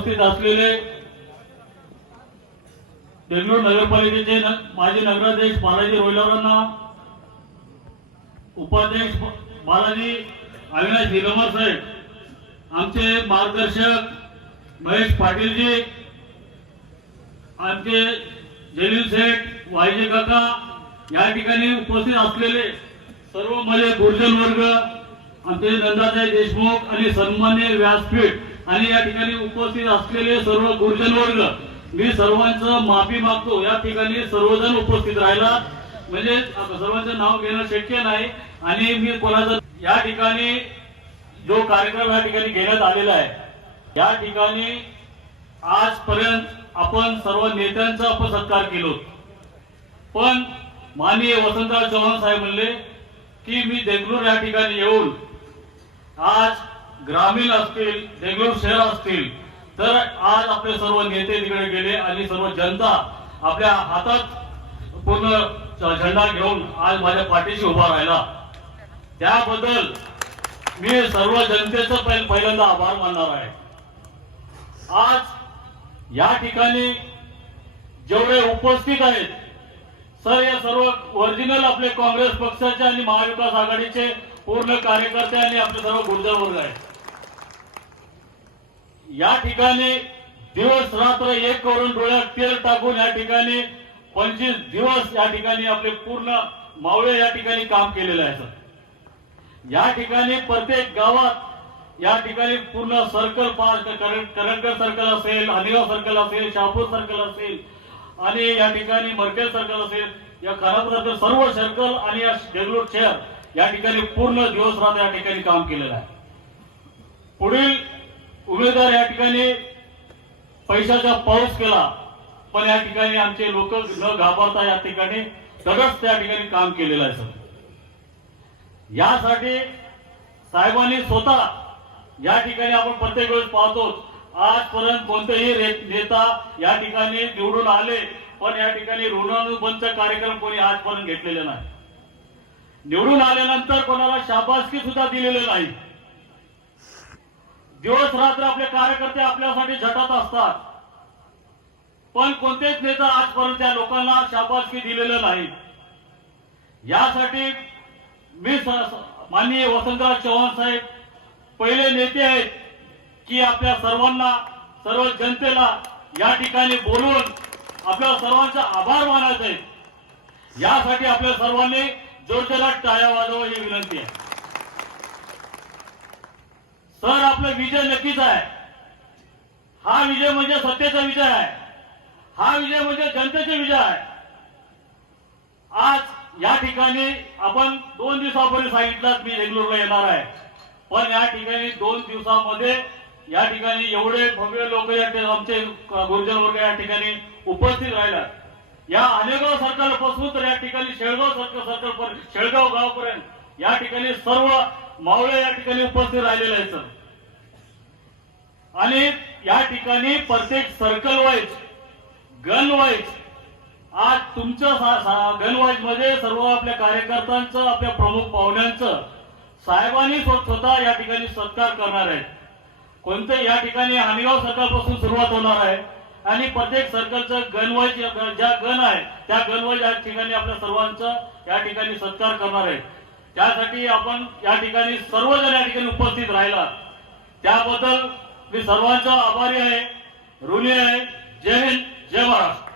उपस्थित असलेले देगलूर नगरपालिकेचे माजी नगराध्यक्ष बालाजी रोयलारांना उपाध्यक्ष बालाजी अविनाश निलंबर साहेब आमचे मार्गदर्शक महेश पाटीलजी आमचे जलील शेठ वायजे काका या ठिकाणी उपस्थित असलेले सर्व माझे गुरुजन वर्ग आमचे नंदाताई देशमुख आणि सन्मान्य व्यासपीठ आणि या ठिकाणी उपस्थित असलेले सर्व गुरुजन वर्ग मी सर्वांचं माफी मागतो. या ठिकाणी सर्वजण उपस्थित राहिला. म्हणजे सर्वांचं नाव घेणं शक्य नाही. आणि मी कोणाचं या ठिकाणी जो कार्यक्रम या ठिकाणी घेण्यात आलेला आहे या ठिकाणी आजपर्यंत आपण सर्व नेत्यांचा आपण सत्कार केलो. पण माननीय वसंतराव चव्हाण साहेब म्हणले की मी देगलूर या ठिकाणी येऊन आज ग्रामीण असतील देगलूर शहर असतील तर आज आपले सर्व नेते तिकडे गेले आणि सर्व जनता आपल्या हातात पूर्ण झेंडा घेऊन आज माझ्या पाठीशी उभा राहिला. त्याबद्दल मी सर्व जनतेचं पहिल्यांदा आभार मानणार आहे. आज या ठिकाणी जेवढे उपस्थित आहेत सर या सर्व ओरिजिनल आपले काँग्रेस पक्षाचे आणि महाविकास आघाडीचे पूर्ण कार्यकर्ते आणि आपले सर्व गुर्जर वर्ग आहेत. या ठिकाणी दिवस रात्र एक करून डोळ्यात तेल टाकून या ठिकाणी पंचवीस दिवस या ठिकाणी आपले पूर्ण मावळे या ठिकाणी काम केलेलं आहे सर. या ठिकाणी प्रत्येक गावात या ठिकाणी पूर्ण सर्कल पार करंजकर सर्कल असेल हनिगाव सर्कल असेल शहापूर सर्कल असेल आणि या ठिकाणी मर्केल सर्कल असेल या खानापूर सर्कल सर्व सर्कल आणि या देगलूर शहर या ठिकाणी पूर्ण दिवस रात्र या ठिकाणी काम केलेलं आहे. पुढील उमेदवार या ठिकाणी पैशाचा पाऊस केला पण या ठिकाणी आमचे लोक न घाबरता या ठिकाणी सगळंच त्या ठिकाणी काम केलेलं आहे सर यासाठी साहेबांनी स्वतः या ठिकाणी आपण प्रत्येक वेळेस पाहतो आजपर्यंत कोणतेही नेता या ठिकाणी निवडून आले पण या ठिकाणी ऋणानुबंध कार्यक्रम कोणी आजपर्यंत घेतलेले नाही. निवडून आल्यानंतर कोणाला शाबासकी सुद्धा दिलेले नाही. दिवस रात्र आपले कार्यकर्ते आपल्यासाठी झटत असतात. पण कोणतेच नेता आजपर्यंत त्या लोकांना शाबासकी दिलेलं नाही. यासाठी मी माननीय वसंतराव चव्हाण साहेब पहिले नेते आहेत की आपल्या सर्वांना सर्व जनतेला या ठिकाणी बोलून आपल्या सर्वांचा आभार मानायचे आहेत यासाठी आपल्या सर्वांनी जोरजोरात टाळ्या वाजवा ही विनंती आहे. तर आपला विजय नक्कीच आहे. हा विजय म्हणजे सत्तेचा विजय आहे. हा विजय म्हणजे जनतेचा विजय आहे. आज या ठिकाणी आपण दोन दिवसापूर्वी सांगितलं मी बेंगलोरला येणार आहे. पण या ठिकाणी दोन दिवसामध्ये या ठिकाणी एवढे भव्य लोक या आमचे गुरुजन वर्ग या ठिकाणी उपस्थित राहिला या अनेगाव सर्कलपासून तर या ठिकाणी शेळगाव सर्कल सर्कल शेळगाव गावपर्यंत या ठिकाणी सर्व मावळे या ठिकाणी उपस्थित राहिलेलं आहे सर. आणि या ठिकाणी प्रत्येक सर्कल वाईज गन वाईज आज तुमच्या गन वाईजमध्ये सर्व आपल्या कार्यकर्त्यांचं आपल्या प्रमुख पाहुण्यांचं साहेबांनी स्वतः या ठिकाणी सत्कार करणार आहेत. कोणतं या ठिकाणी हमीगाव सर्कलपासून सुरुवात होणार आहे. आणि प्रत्येक सर्कलचं गनवाईज ज्या गन आहे त्या गनवाईज या ठिकाणी आपल्या सर्वांचं या ठिकाणी सत्कार करणार आहे त्यासाठी आपण या ठिकाणी सर्वजण या ठिकाणी उपस्थित राहिला. त्याबद्दल मी सर्वांचा आभारी आहे. ऋणी आहे. जय हिंद. जय महाराष्ट्र.